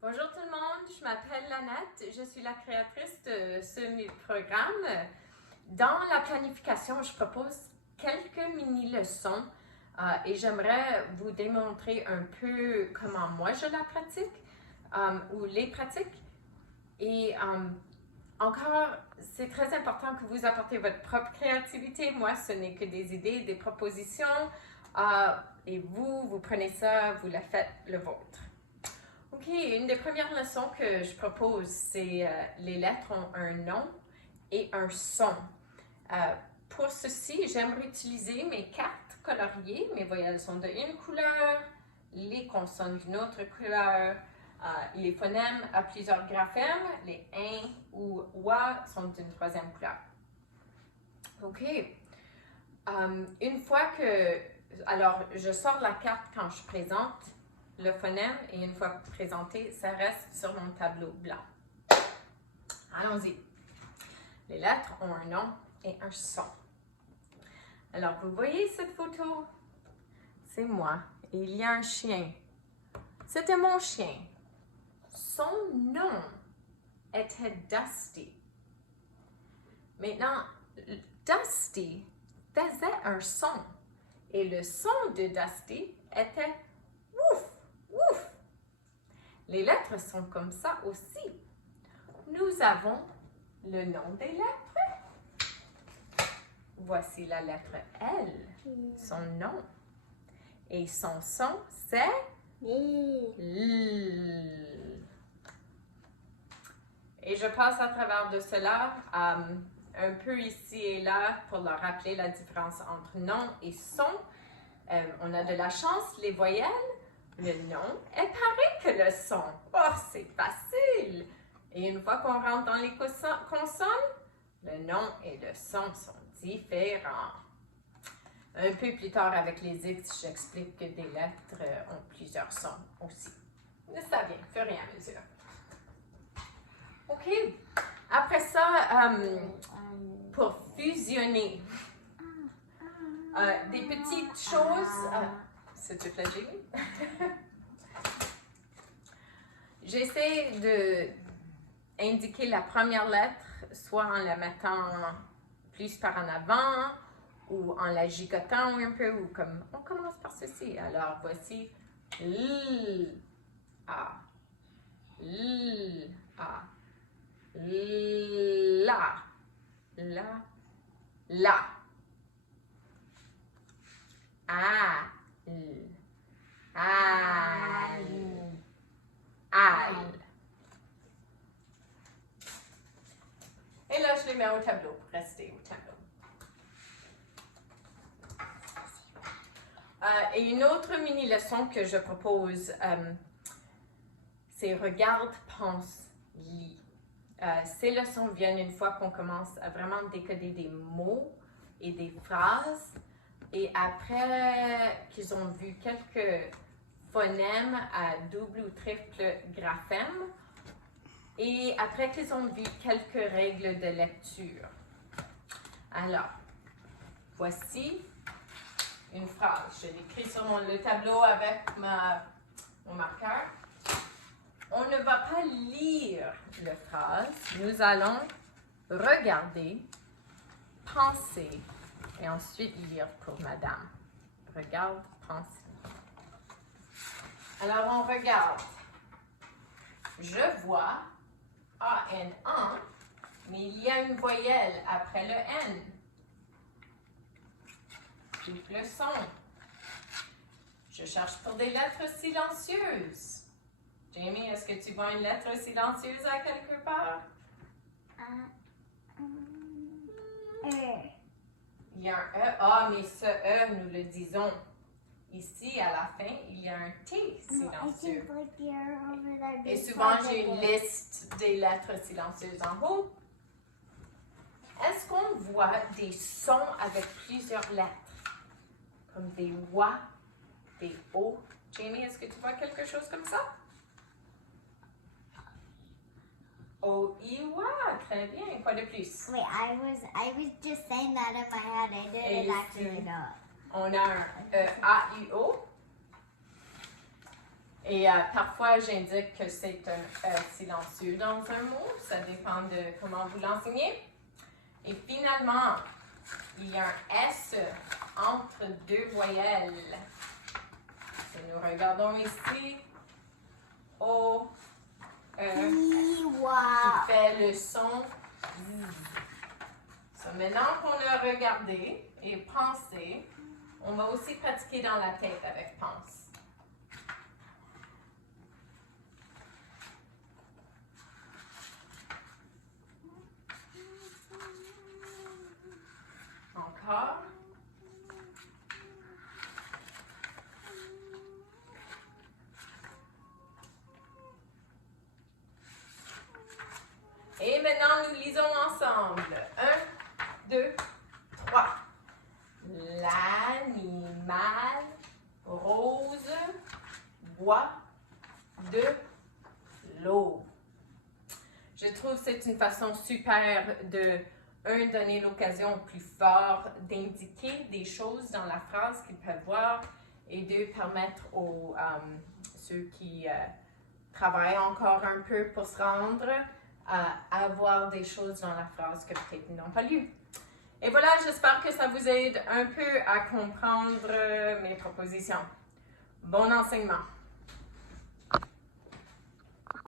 Bonjour tout le monde, je m'appelle Lanette, je suis la créatrice de ce programme. Dans la planification, je propose quelques mini-leçons et j'aimerais vous démontrer un peu comment moi je la pratique ou les pratiques. Et encore, c'est très important que vous apportez votre propre créativité. Moi, ce n'est que des idées, des propositions et vous prenez ça, vous la faites le vôtre. Ok, une des premières leçons que je propose, c'est les lettres ont un nom et un son. Pour ceci, j'aimerais utiliser mes cartes coloriées. Mes voyelles sont d'une couleur, les consonnes d'une autre couleur, les phonèmes à plusieurs graphèmes, les in ou oua sont d'une troisième couleur. Ok, une fois que, alors je sors la carte quand je présente le phonème et une fois présenté, ça reste sur mon tableau blanc. Allons-y. Les lettres ont un nom et un son. Alors, vous voyez cette photo? C'est moi et il y a un chien. C'était mon chien. Son nom était Dusty. Maintenant, Dusty faisait un son et le son de Dusty était ouf, ouf. Les lettres sont comme ça aussi. Nous avons le nom des lettres. Voici la lettre L, son nom. Et son son, c'est L. Et je passe à travers de cela un peu ici et là pour leur rappeler la différence entre nom et son. On a de la chance, les voyelles, le nom est pareil que le son. Oh, c'est facile! Et une fois qu'on rentre dans les consonnes, le nom et le son sont différents. Un peu plus tard avec les X, j'explique que des lettres ont plusieurs sons aussi. Mais ça vient, fur et à mesure. OK. Après ça, pour fusionner, des petites choses. S'il te plaît, Jamie. J'essaie d'indiquer la première lettre, soit en la mettant plus par en avant, ou en la gigotant un peu, ou comme on commence par ceci. Alors, voici L, A, L, A, La, La, La, A, L, Al, Al. Et là, je les mets au tableau pour rester au tableau. Et une autre mini-leçon que je propose, c'est regarde, pense, lis. Ces leçons viennent une fois qu'on commence à vraiment décoder des mots et des phrases. Et après qu'ils ont vu quelques phonèmes à double ou triple graphème, et après qu'ils ont vu quelques règles de lecture. Alors, voici une phrase. Je l'écris sur le tableau avec mon marqueur. On ne va pas lire la phrase. Nous allons regarder, penser et ensuite lire pour madame. Regarde, pense. Alors, on regarde. Je vois A-N-A, mais il y a une voyelle après le N. Le son. Je cherche pour des lettres silencieuses. Jamie, est-ce que tu vois une lettre silencieuse à quelque part? E. Il y a un E. Ah, mais ce E, nous le disons. Ici, à la fin, il y a un T silencieux. Et souvent, j'ai une liste des lettres silencieuses en haut. Est-ce qu'on voit des sons avec plusieurs lettres? Comme des WA, des O. Jamie, est-ce que tu vois quelque chose comme ça? O-I-W-A, très bien. Quoi de plus? Wait, I was just saying that in my head. I didn't actually know. On a un E-A-I-O. Et parfois, j'indique que c'est un silencieux dans un mot. Ça dépend de comment vous l'enseignez. Et finalement, il y a un S entre deux voyelles. Et nous regardons ici. O, E, qui fait le son. So, maintenant qu'on a regardé et pensé, on va aussi pratiquer dans la tête avec pense. Encore. Et maintenant, nous lisons ensemble. 1, 2, 3. L'animal rose boit de l'eau. Je trouve que c'est une façon super de, donner l'occasion au plus fort d'indiquer des choses dans la phrase qu'ils peuvent voir et de permettre aux ceux qui travaillent encore un peu pour se rendre à avoir des choses dans la phrase que peut-être ils n'ont pas lues. Et voilà, j'espère que ça vous aide un peu à comprendre mes propositions. Bon enseignement!